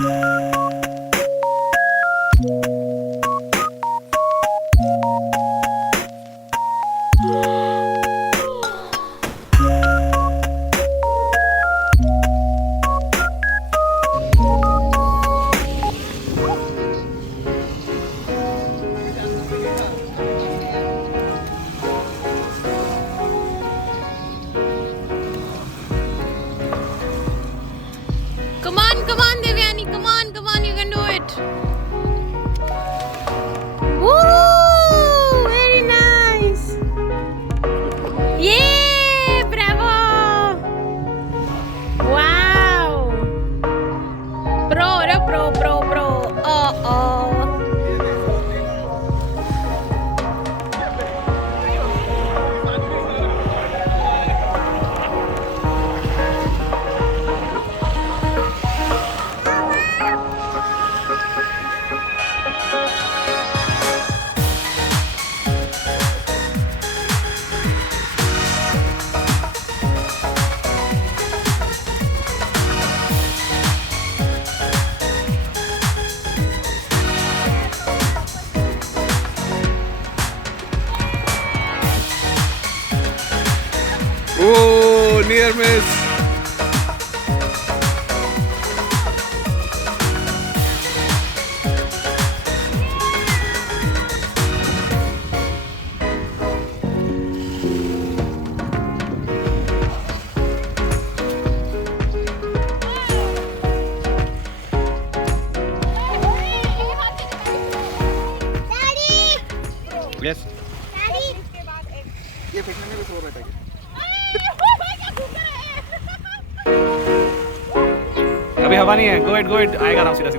Come on, Devyani, come on, you can do it. Woo! Very nice. Yay! Bravo! Wow! Pro. Oh. Oh, near miss. Yes. ये फेंकने में कुछ और बैठेगी। अभी हवा नहीं है। Go ahead. आएगा आराम सीधा।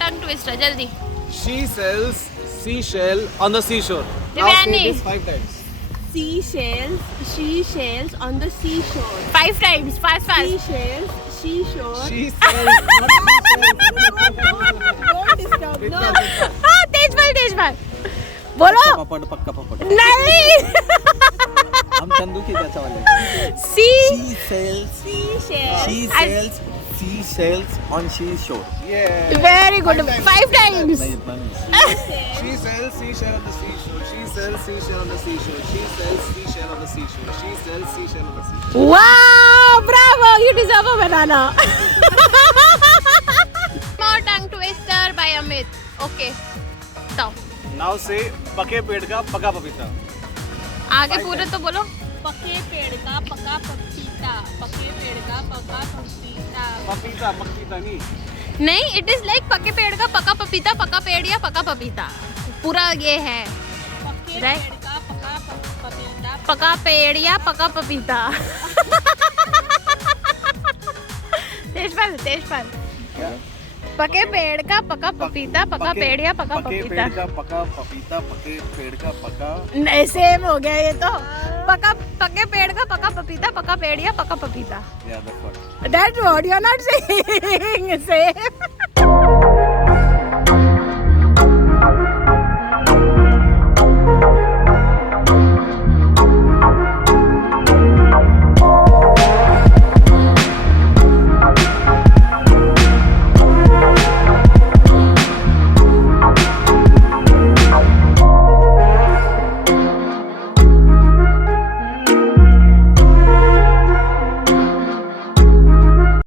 Tongue twister, जल्दी. She sells seashell on the seashore. Now say Devyani. this 5 times. She shells on the seashore. 5 times, fast. Seashells, seashore. She sells. Don't disturb. No. हाँ, तेज बाल. बोलो. पक्का पपड़। नहीं. हम चंदू की चाचा वाले। See. She sells seashells on seashore. Yeah. Very good. 5 times. She sells seashell on the seashore. She sells seashell on the seashore. She sells seashell on the seashore. She sells seashell on the seashore. Wow, bravo! You deserve a banana. More tongue twister by Amit. Okay. So, Now say पके पेड़ का पका पपीता. आगे पूरे तो बोलो. पके पेड़ का पका पपीता. पके पेड़ का पका पपीता. पपीता नहीं. नहीं, it is like पके पेड़ का पका पपीता, पका पेड़ या पका पपीता. पूरा ये है. पके Right? पेड़ का पका पपीता. पका पेड़ या पका पपीता. तेजपाल. क्या? पके पेड़ का पका पपीता, पका पेड़ या पका पके पपीता. पेड़ का पका पपीता. पके पेड़ का पका. नहीं, सेम हो गया ये तो. पके पेड़ का पका पपीता, पका पेड़ या पका पपीता. Yeah, that's what. That's what you're not saying. Same.